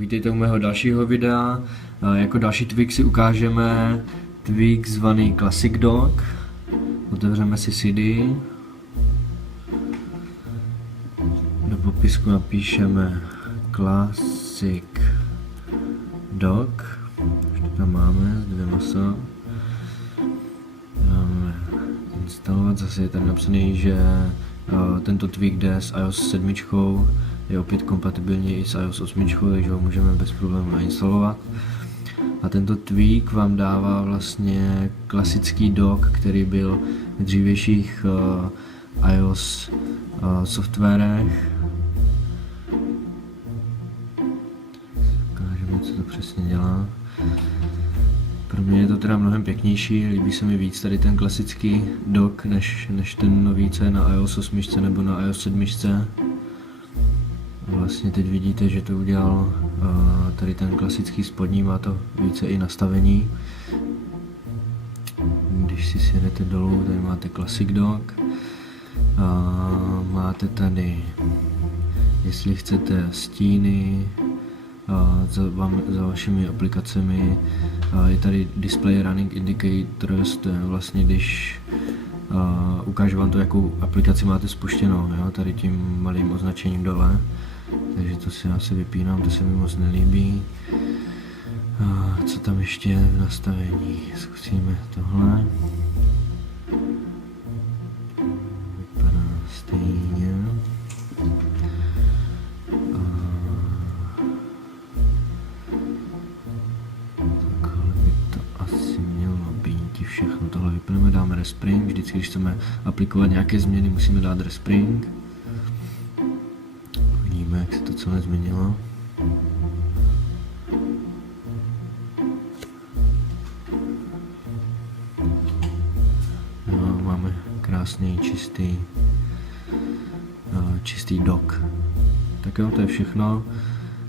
Vítejte u mého dalšího videa. Jako další tweak si ukážeme tweak zvaný Classic Dock. Otevřeme si CD. Do popisku napíšeme Classic Dock. Už to tam máme s dvěma S. Dáme instalovat, zase je tam napsaný, že tento tweak jde s iOS 7, je opět kompatibilní i s iOS 8, takže ho můžeme bez problémů nainstalovat. A tento tweak vám dává vlastně klasický dock, který byl v dřívějších iOS softwarech. Ukážeme, co to přesně dělá. Pro mě je to teda mnohem pěknější, líbí se mi víc tady ten klasický dock, než ten nový, co je na iOS 8 nebo na iOS 7. Vlastně teď vidíte, že to udělal tady ten klasický spodní, má to více i nastavení. Když si sjedete dolů, tady máte Classic Dock. Máte tady, jestli chcete, stíny za vašimi aplikacemi. Je tady Display Running Indicators, to je vlastně, když ukážu vám to, jakou aplikaci máte spuštěnou, jo? Tady tím malým označením dole. Takže to si asi vypínám, to se mi moc nelíbí. Co tam ještě je v nastavení? Zkusíme tohle. Vypadá stejně. Takhle by to asi mělo být všechno. Tohle vypneme, dáme respring. Vždycky, když chceme aplikovat nějaké změny, musíme dát respring. Vidíme, jak se to celé změnilo. No, máme krásný, čistý dock. Tak jo, to je všechno.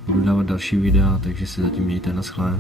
Budu dávat další videa, takže se zatím mějte, naschle.